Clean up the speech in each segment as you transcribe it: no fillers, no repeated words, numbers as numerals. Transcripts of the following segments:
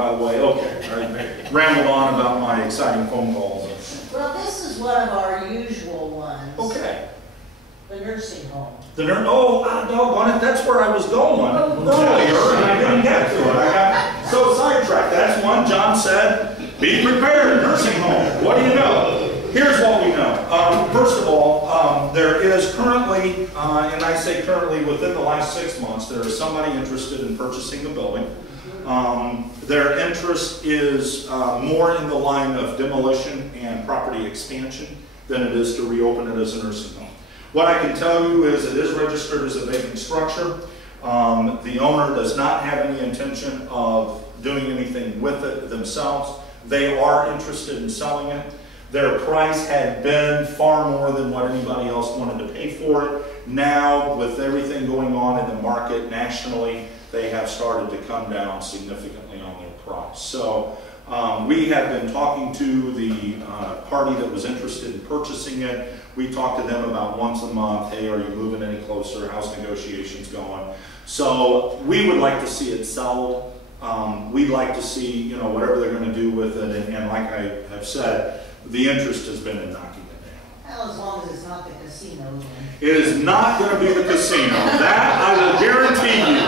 by the way. Okay, I rambled on about my exciting phone calls. Well, this is one of our usual ones. Okay. The nursing home. Doggone it, that's where I was going earlier, and I didn't get to it. I got so sidetracked. That's one. John said, be prepared, nursing home. What do you know? Here's what we know. First of all, there is currently, and I say currently within the last 6 months, there is somebody interested in purchasing the building. Their interest is more in the line of demolition and property expansion than it is to reopen it as a nursing home. What I can tell you is it is registered as a vacant structure. The owner does not have any intention of doing anything with it themselves. They are interested in selling it. Their price had been far more than what anybody else wanted to pay for it. Now, with everything going on in the market nationally, they have started to come down significantly on their price. So we have been talking to the party that was interested in purchasing it. We talk to them about once a month. Hey, are you moving any closer? How's negotiations going? So we would like to see it sold. We'd like to see, whatever they're going to do with it. And like I have said, the interest has been in knocking it down. Well, as long as it's not the casino. It is not going to be the casino. That I will guarantee you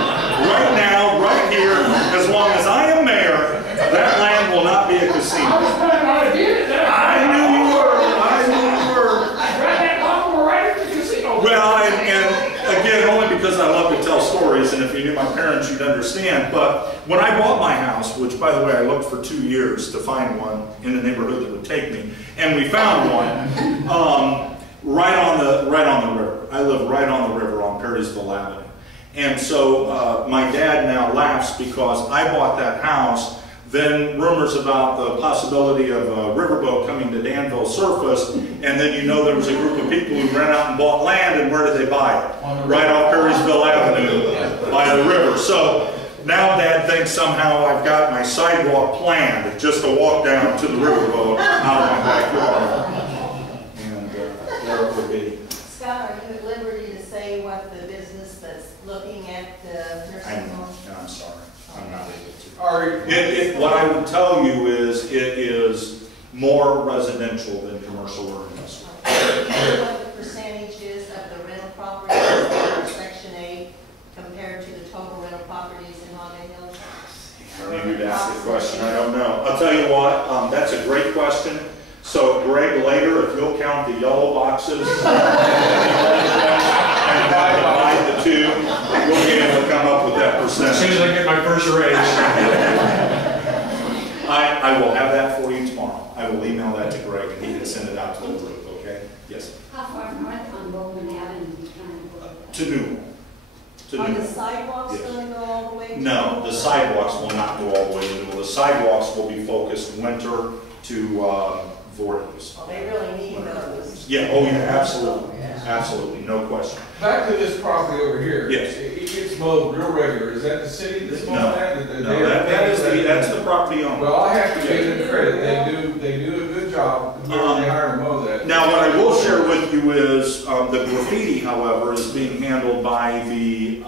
right now, right here, as long as I am mayor, that land will not be a casino. I was trying to get it there. I knew you were. I knew you were. Right that bottom right at the casino. Well, and again, only because I love to tell stories, and if you knew my parents, you'd understand. But when I bought my house, which by the way, I looked for 2 years to find one in the neighborhood that would take me, and we found one right on the river. I live right on the river on Perrysville Avenue. And so my dad now laughs because I bought that house. Then rumors about the possibility of a riverboat coming to Danville surfaced, and then there was a group of people who ran out and bought land, and where did they buy it? Right off Perrysville Avenue by the river. So now Dad thinks somehow I've got my sidewalk planned just to walk down to the riverboat out of my backyard. And there it would be. Scott, are you at liberty to say what the business that's looking at the nursing home? I'm sorry. I'm not able to. What I would tell you is it is more residential than commercial or industrial. Do you know what the percentage is of the rental properties in Section 8 compared to the total rental properties in Holiday Hills? I knew you'd ask the question. I don't know. I'll tell you what, that's a great question. So Greg, later, if you'll count the yellow boxes and divide the two, we'll be able to come up with that percentage. As soon as I get my first raise. I will have that for you tomorrow. I will email that to Greg and he can send it out to the group, okay? Yes? How far north on Bowman Avenue? To Newell. Are the sidewalks going to go all the way to No, the sidewalks will not go all the way to Newell. The sidewalks will be focused winter to Voorhees. Well, they really need those. Yeah, oh yeah, absolutely. Absolutely, no question. Back to this property over here. Yes. It gets mowed real regular. Is that the city that's mowing that? No, that's the property owner. Well, I have to give them credit. They do a good job. They hire to mow that. Now, what I will share with you is the graffiti, however, is being handled by the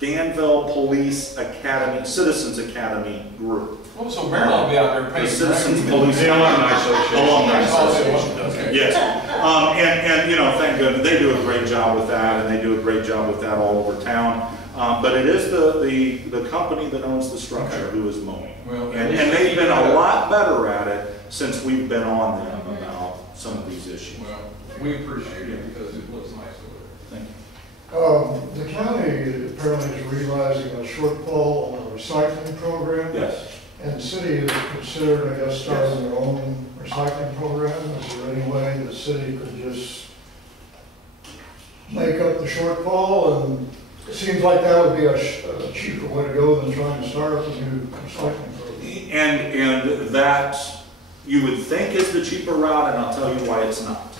Danville Police Academy, Citizens Academy group. Oh, so Maryland will be out there The painting. Citizens Police The Alumni Association. Alumni Association does it, yes. And thank goodness, they do a great job with that, and they do a great job with that all over town. But it is the company that owns the structure who is mowing. Well, and they've been a lot better at it since we've been on them about some of these issues. Well, we appreciate it because it looks nice over there. Thank you. The county apparently is realizing a shortfall on the recycling program. Yes. And the city has considered, I guess, starting their own recycling program. Is there any way the city could just make up the shortfall? And it seems like that would be a cheaper way to go than trying to start up a new recycling program. And that you would think is the cheaper route, and I'll tell you why it's not.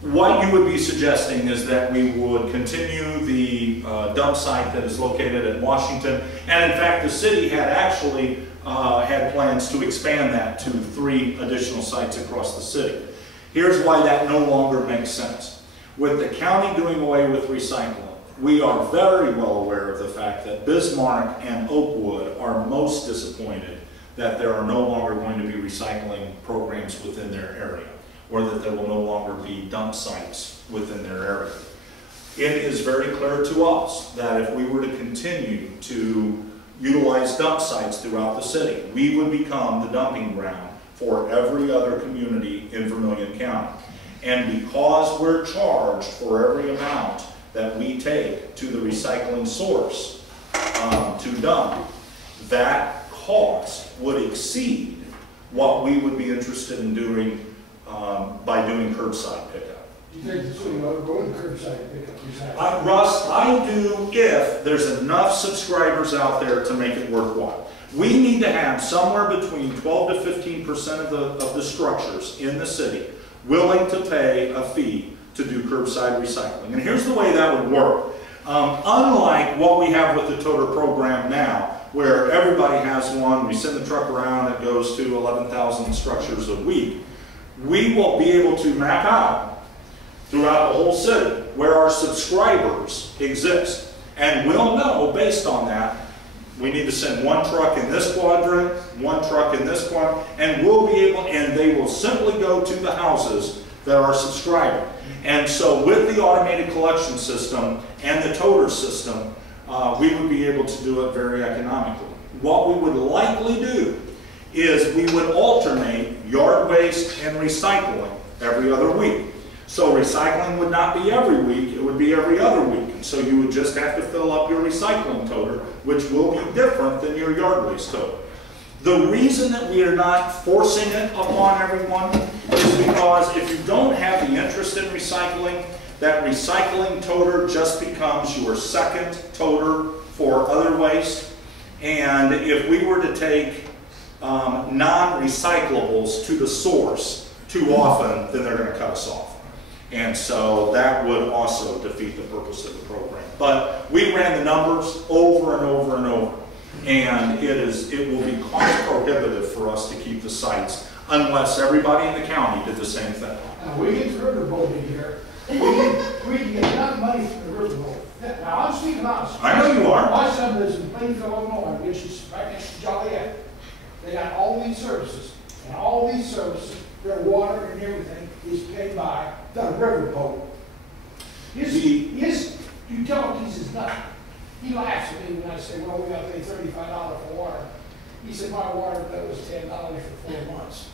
What you would be suggesting is that we would continue the dump site that is located in Washington, and in fact the city had actually had plans to expand that to 3 additional sites across the city. Here's why that no longer makes sense. With the county doing away with recycling, we are very well aware of the fact that Bismarck and Oakwood are most most disappointed that there are no longer going to be recycling programs within their area, or that there will no longer be dump sites within their area. It is very clear to us that if we were to continue to utilize dump sites throughout the city, we would become the dumping ground for every other community in Vermilion County. And because we're charged for every amount that we take to the recycling source to dump, that cost would exceed what we would be interested in doing by doing curbside pickup. You think the city ought to go to curbside pickup? Russ, I do if there's enough subscribers out there to make it worthwhile. We need to have somewhere between 12 to 15% of the structures in the city willing to pay a fee to do curbside recycling. And here's the way that would work. Unlike what we have with the toter program now, where everybody has one, we send the truck around, it goes to 11,000 structures a week, we will be able to map out throughout the whole city where our subscribers exist. And we'll know, based on that, we need to send one truck in this quadrant, one truck in this quadrant, and we'll be able, and they will simply go to the houses that are subscribing. And so with the automated collection system and the toter system, we would be able to do it very economically. What we would likely do is we would alternate yard waste and recycling every other week. So recycling would not be every week, it would be every other week. And so you would just have to fill up your recycling toter, which will be different than your yard waste toter. The reason that we are not forcing it upon everyone is because if you don't have the interest in recycling, that recycling toter just becomes your second toter for other waste. And if we were to take non-recyclables to the source too often, then they're going to cut us off. And so that would also defeat the purpose of the program. But we ran the numbers over and over and over. And it will be cost prohibitive for us to keep the sites unless everybody in the county did the same thing. Now, we get the riverboat in here. We can get enough money from the riverboat. Now, I'm speaking honestly. I know you are. My son lives in Plainfield, Illinois, which is right next to Joliet. They got all these services. And all these services, their water and everything, is paid by the riverboat. His utilities is nothing. He laughs at me when I say, well, we got to pay $35 for water. He said, my water bill was $10 for 4 months.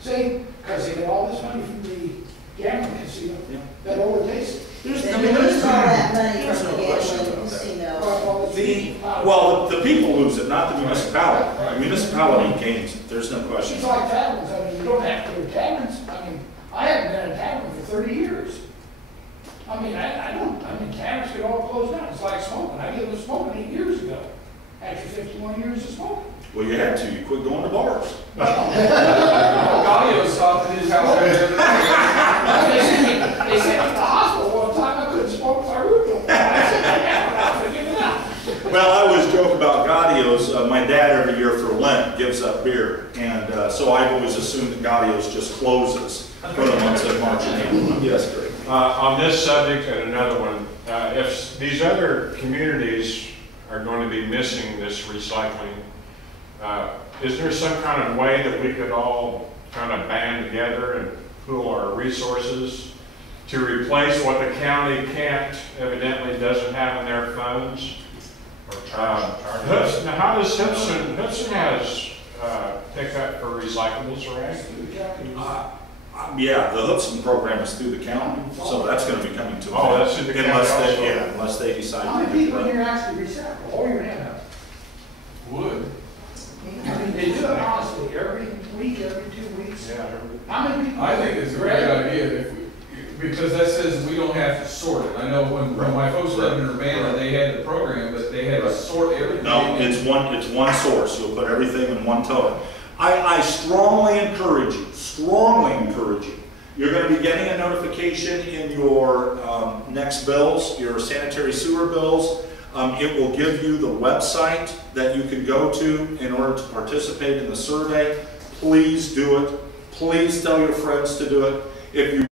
See, because they get all this money from the gambling casino that overtakes it. They lose all that money from the gambling casino. Well, the people lose it, not the municipality. The municipality gains it, there's no question. It's like taverns. I mean, you don't have to go to taverns. I mean, I haven't been in a tavern for 30 years. I mean, taverns get all closed down. It's like smoking. I gave up smoking 8 years ago, after 51 years of smoking. Well, you had to. You quit going to bars. Galio stopped at his house every other day. They said at the hospital one time I couldn't smoke my roof. I said, I give it up. Well, I always joke about Gaudios. My dad every year for Lent gives up beer. And so I've always assumed that Gaudios just closes for the months of March and April. Yes, Greg. On this subject and another one, if these other communities are going to be missing this recycling, is there some kind of way that we could all kind of band together and pool our resources to replace what the county can't, evidently doesn't have in their funds? Now, how does Hudson has pickup for recyclables, right? Yeah, the Hudson program is through the county, so that's going to be coming to. Oh, that's in the county also. Unless they decide. How many people in here actually recycle? All your hand up. Would. I mean, they do it honestly, every week, every 2 weeks. Yeah. How many people? I think it's a great idea if we, because that says we don't have to sort it. I know when my folks lived in Urbana, they had the program, but they had to sort everything. No, it's one source. You'll put everything in one tote. I strongly encourage you, you're going to be getting a notification in your next bills, your sanitary sewer bills. It will give you the website that you can go to in order to participate in the survey. Please do it. Please tell your friends to do it. If you